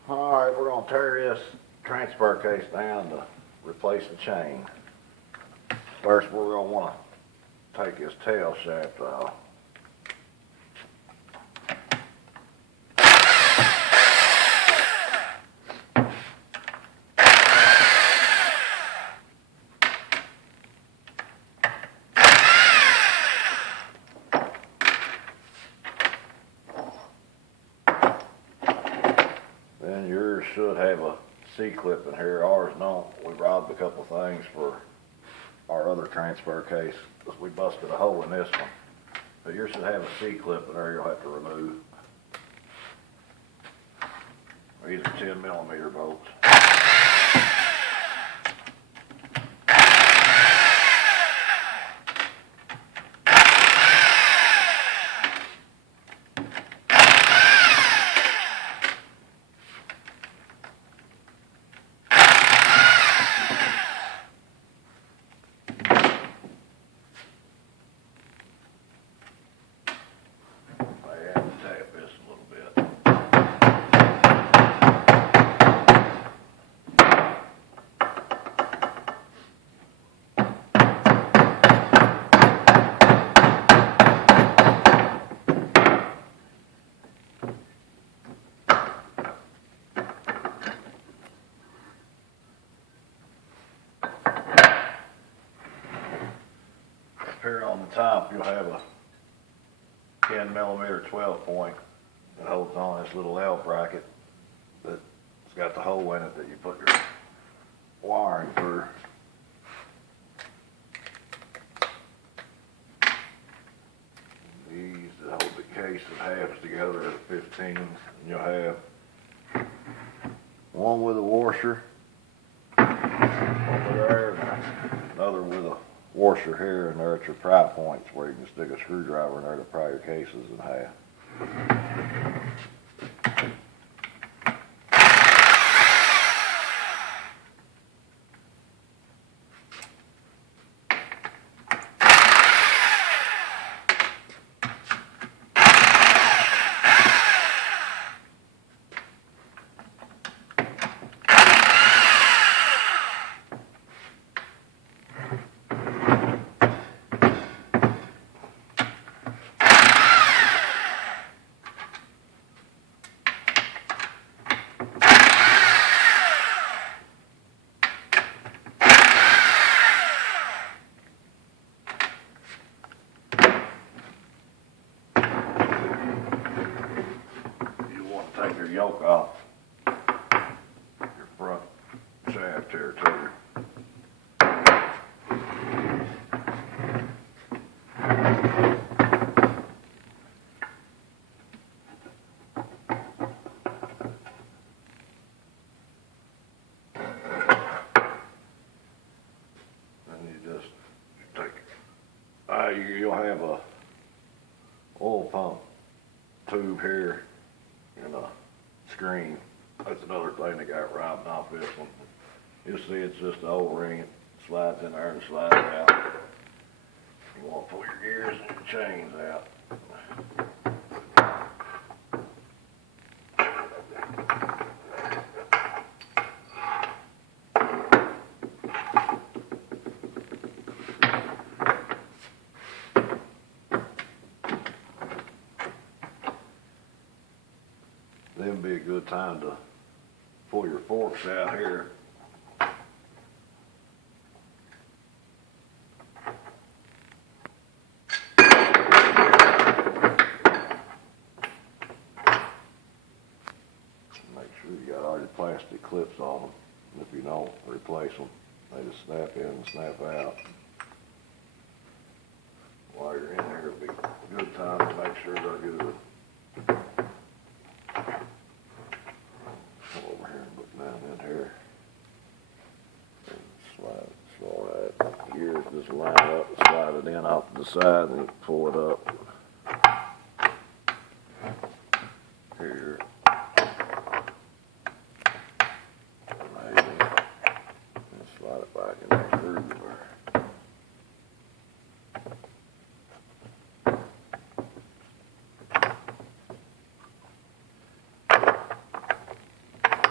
Alright, we're going to tear this transfer case down to replace the chain. First, we're going to want to take this tail shaft off. Then yours should have a C-clip in here. Ours don't. We robbed a couple things for our other transfer case because we busted a hole in this one. But yours should have a C-clip in there you'll have to remove. These are 10mm bolts. Here on the top you'll have a 10mm 12 point that holds on this little L bracket that's got the hole in it that you put your wiring through. These that hold the case and halves together at 15, and you'll have one with a washer over there and another with a washer here, and there at your pry points where you can stick a screwdriver in there to pry your cases in half. Take your yoke off your front shaft here too. Then you just take, you'll have a oil pump tube here and a screen. That's another thing that got robbed off this one. You'll see it's just an O-ring. It slides in there and slides out. You want to pull your gears and your chains out. Then be a good time to pull your forks out here. Make sure you got all your plastic clips on them. If you don't, replace them. They just snap in and snap out. While you're in there, it'll be a good time to make sure they're good. Come over here and look down in here. And slide that gears just line up and slide it in off to the side and pull it up. Here. Maybe. And slide it back in that groove there.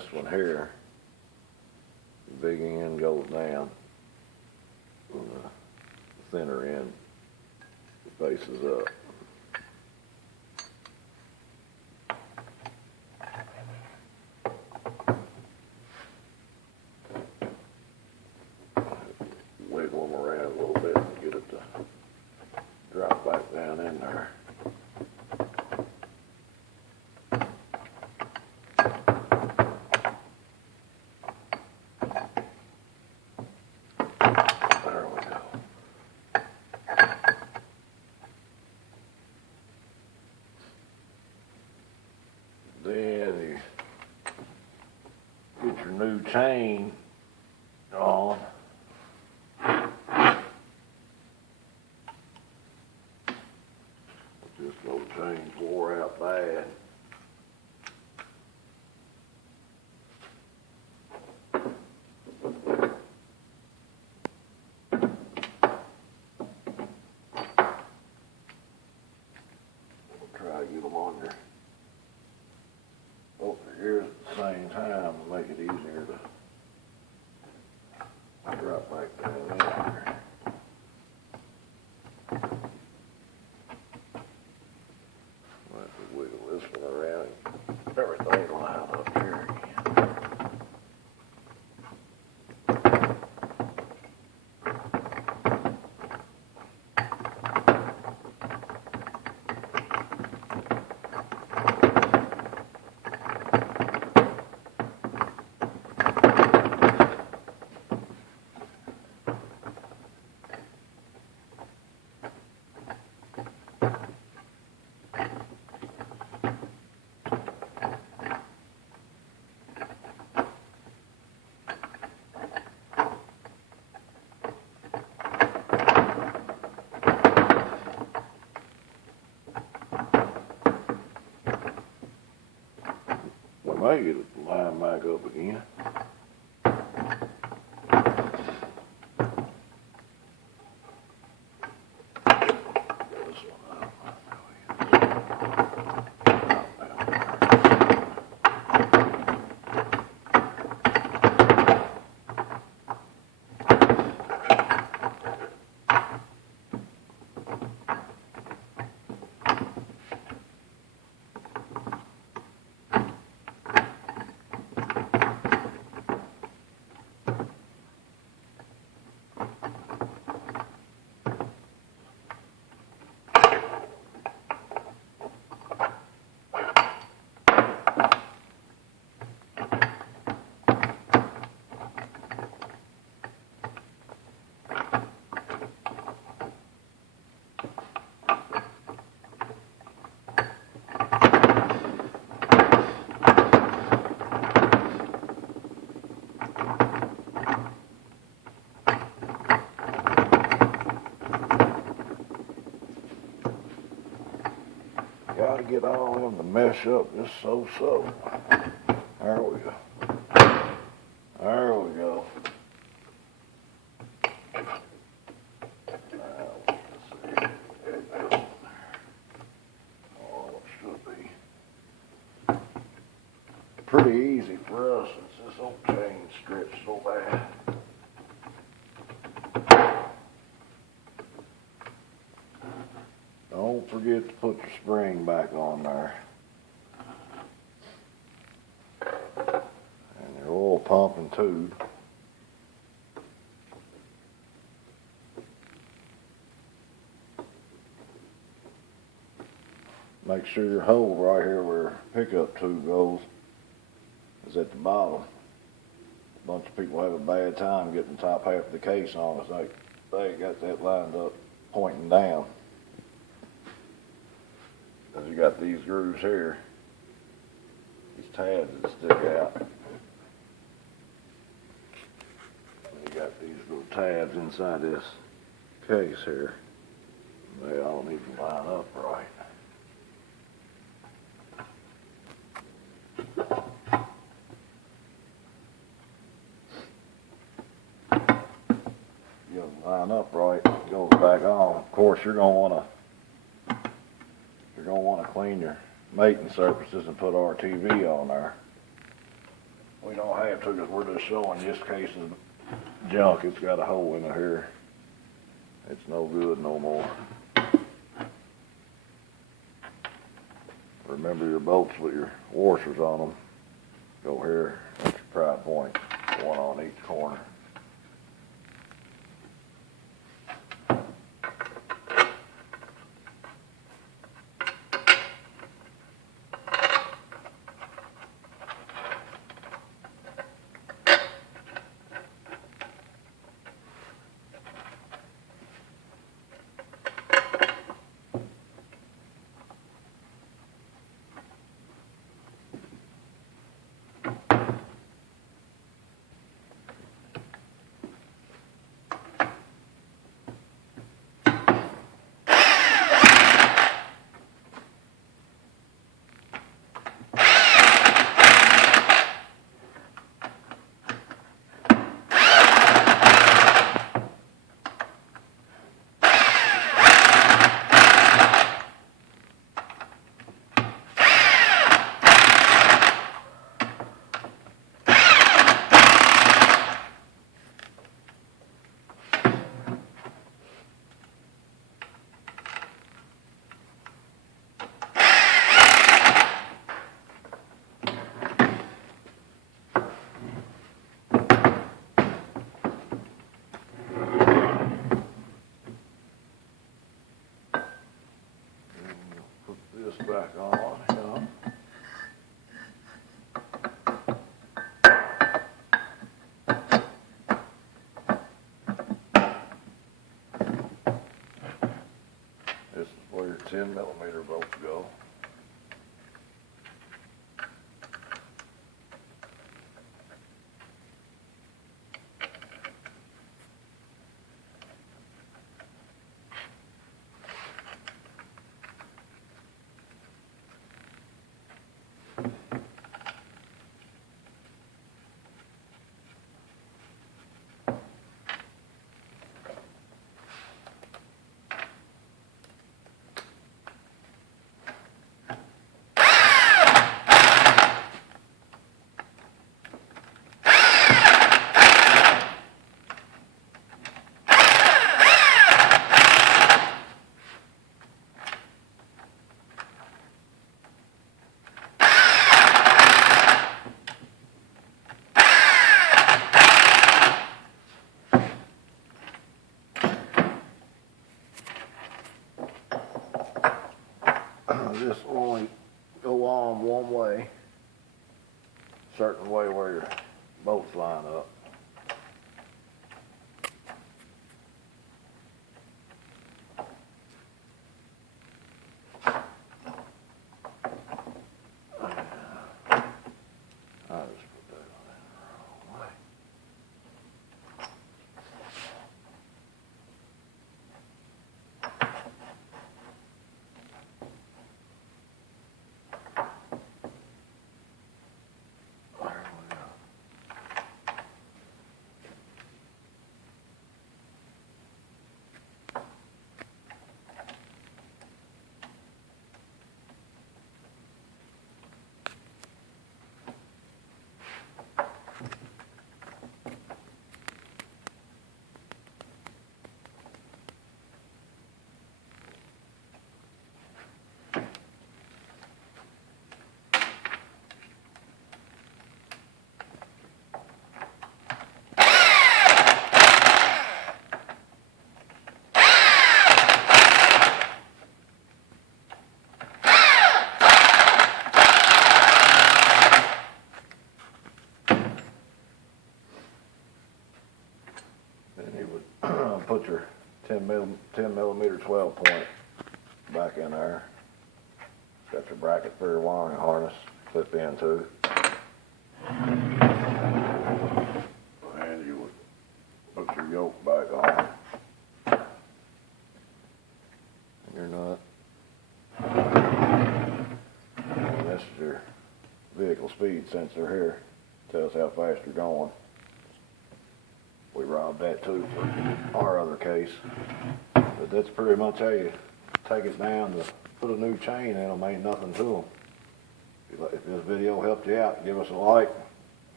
this one here, the big end goes down, and the thinner end faces up. Wiggle them around a little bit and get it to drop back down in there. There we go. Then you get your new chain on. This old chain wore out bad. Try to get them on there over here at the same time to make it easier to drop back down in there. Wiggle this one around. Everything will line up here again. We may get it to line back up again. This one up. Gotta get all of them to mesh up just so. There we go. There we go. Now, let's see. There it goes. Oh, it should be pretty easy for us since this old chain stretched so bad. Don't forget to put your spring back on there. And your oil pump and tube. Make sure your hole right here where your pickup tube goes is at the bottom. A bunch of people have a bad time getting the top half of the case on. It's like they got that lined up pointing down. Because you got these grooves here, these tabs that stick out. And you got these little tabs inside this case here. They all need to line up right. You line up right, it goes back on. Of course, you're gonna wanna clean your mating surfaces and put RTV on there. We don't have to, because we're just showing this case of junk. It's got a hole in it here. It's no good no more. Remember your bolts with your washers on them. Go here, that's your pry point, one on each corner. Back on, you know. This is where your 10mm bolts go. This only go on one way, certain way where your bolts line up. I just put that on the wrong way. Then you would put your 10mm 12 point back in there. Got your bracket for your wiring harness, clip into. And you would put your yoke back on. And your nut. And this is your vehicle speed sensor here. Tells how fast you're going. We robbed that too for our other case. But that's pretty much how you take it down. To put a new chain in them ain't nothing to them. If this video helped you out, give us a like,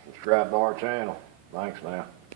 Subscribe to our channel. Thanks now.